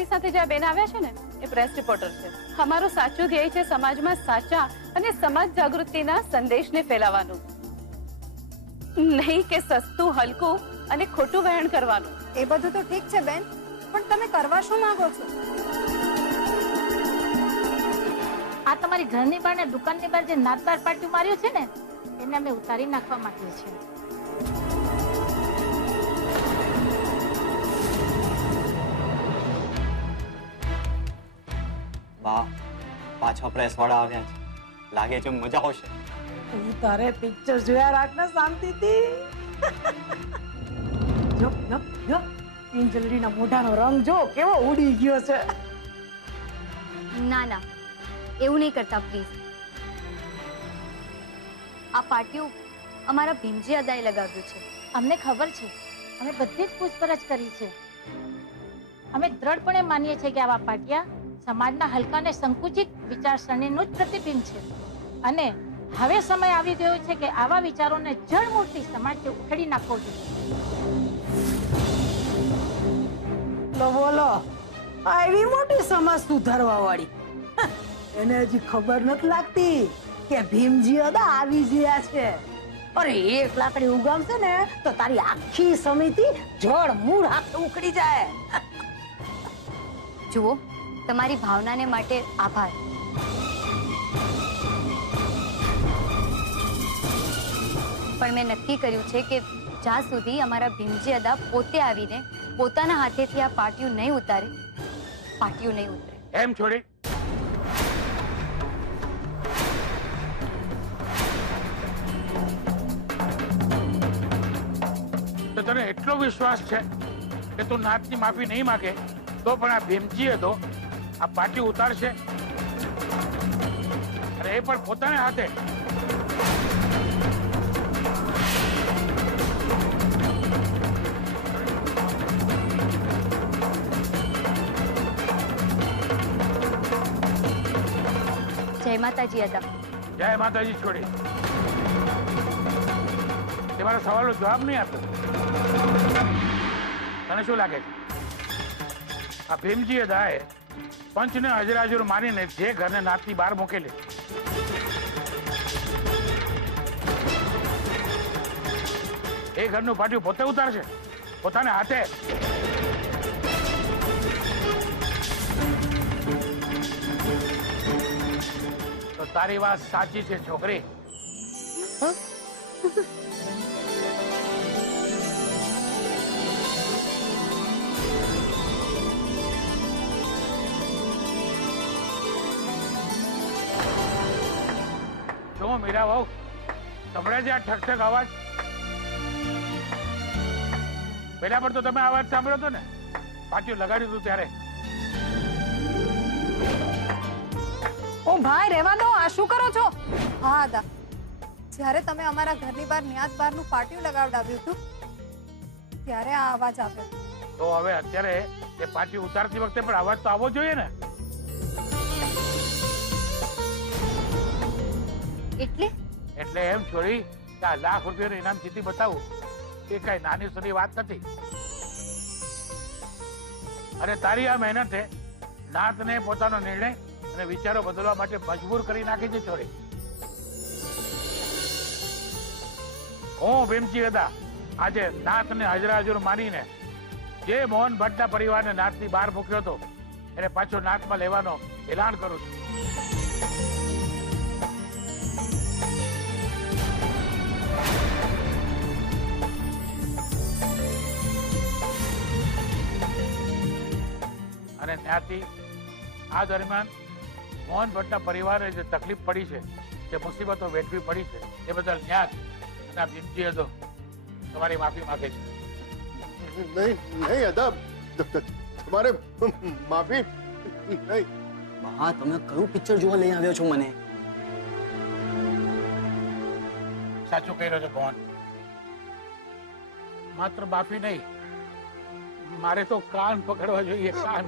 મારી સાથે જે બેન આવ્યા છે ને એ પ્રેસ રિપોર્ટર છે. અમારો સાચો ધ્યેય છે સમાજમાં સાચા અને સમાજ જાગૃતિના સંદેશને ફેલાવવાનું, નહીં કે સસ્તું, હલકું અને ખોટું વહેણ કરવાનું. એ બધું તો ઠીક છે બેન, પણ તમે કરવા શું માંગો છો? આ તમારી ઘરની બહાર ને દુકાનની બહાર જે નાતબાર પાટિયું માર્યું છે ને એને અમે ઉતારી નાખવા માંગીએ છીએ. વાહ, પાછા પ્રેસ વાળા આવ્યા છે. લાગે છે મજા આવશે. તું તારે પિક્ચર જોયા રાખ ને શાંતિથી. જો જો જો પિંજલડીના મોઢાનો રંગ જો કેવો ઉડી ગયો છે. ના ના, એવું નહીં કરતા પ્લીઝ. આ પાટિયું અમારા ભીમજી અદાએ લગાવ્યું છે. અમને ખબર છે, અમે બધી જ પૂછપરછ કરી છે. અમે દ્રઢપણે માનીએ છીએ કે આવા પાટિયા સમાજના હલકા અને સંકુચિત વિચારસરણીનું જ પ્રતિબિંબ છે અને હવે સમય આવી ગયો છે કે આવા વિચારોને જડમૂળથી સમાજથી ઉખેડી નાખવો જોઈએ. બોલો, આવી મોટી સમાજ સુધારવા વાળી એને હજી ખબર નથી લાગતી કે ભીમજી અદા આવી ગયા છે. અરે એક લાકડી ઉગામશે ને તો તારી આખી સમિતિ જડ મૂળ હાથ ઉખડી જાય. જુઓ, તમારી ભાવનાને માટે આભાર, પણ મેં નક્કી કર્યું છે કે જ્યાં સુધી અમારા ભીમજી અદા પોતે આવીને પોતાના હાથેથી આ પાટિયું નહીં ઉતારે, પાટિયું નહીં ઉતરે. એમ છોડી તો તને એટલો વિશ્વાસ છે કે તું નાતની માફી નહીં માગે તો પણ આ ભીમજી હતો આ પાટિયું ઉતારશે, અને એ પણ પોતાના હાથે? જય માતાજી અદા. જય માતાજી છોડી. તે મારા સવાલનો જવાબ નહીં આપ્યો. તને શું લાગે છે આ ભીમજી અદાએ પંચને હાજરાજુર માનીને જે ઘરને નાતની બહાર મૂકેલી એ ઘરનું પાટિયું પોતે ઉતારશે પોતાના હાથે? તો તારી વાત સાચી છે છોકરી. શું મીરા વહુ, સંભળાય છે આ ઠક ઠક અવાજ? પેલા પર તો તમે અવાજ સાંભળ્યો હતો ને, પાટિયું લગાડ્યું હતું ત્યારે? ઓ ભાઈ, રહેવા દો. આ શું કરો છો? હા અદા, જ્યારે તમે અમારા ઘરની બહાર ન્યાત બહારનું પાટિયું લગાવડાવ્યું હતું ત્યારે આ અવાજ આવ્યો. તો હવે અત્યારે એ પાટિયું ઉતારતી વખતે પણ અવાજ તો આવવો જોઈએ ને? એટલે એમ છોડી કે આ લાખ રૂપિયાનું ઇનામ જીતી બતાવું એ કઈ નાની સૂની વાત નથી. અને તારી આ મહેનતે નાતને પોતાનો નિર્ણય અને વિચારો બદલવા માટે મજબૂર કરી નાખી છે છોડી. હું ભીમજી અદા આજે નાતને હાજરાજુર માનીને જે મોહન ભટ્ટના પરિવારને નાતની બહાર મૂક્યો હતો એને પાછો નાતમાં લેવાનો એલાન કરું છું. અને ત્યાંથી આ દરમિયાન મોહન ભટ્ટના પરિવારે જે તકલીફ પડી છે, જે મુસીબતો વેઠવી પડી છે એ બદલ ન્યાત અને ભીમજી હતો તમારી માફી માંગે છે. નહીં નહીં અદા, તમારે માફી નહીં. બા, તમે કયું પિક્ચર જોવા લઈ આવ્યો છો મને? સાચું કહી રહ્યો છો ભવન. માત્ર માફી નહીં, મારે તો કાન પકડવા જોઈએ, કાન.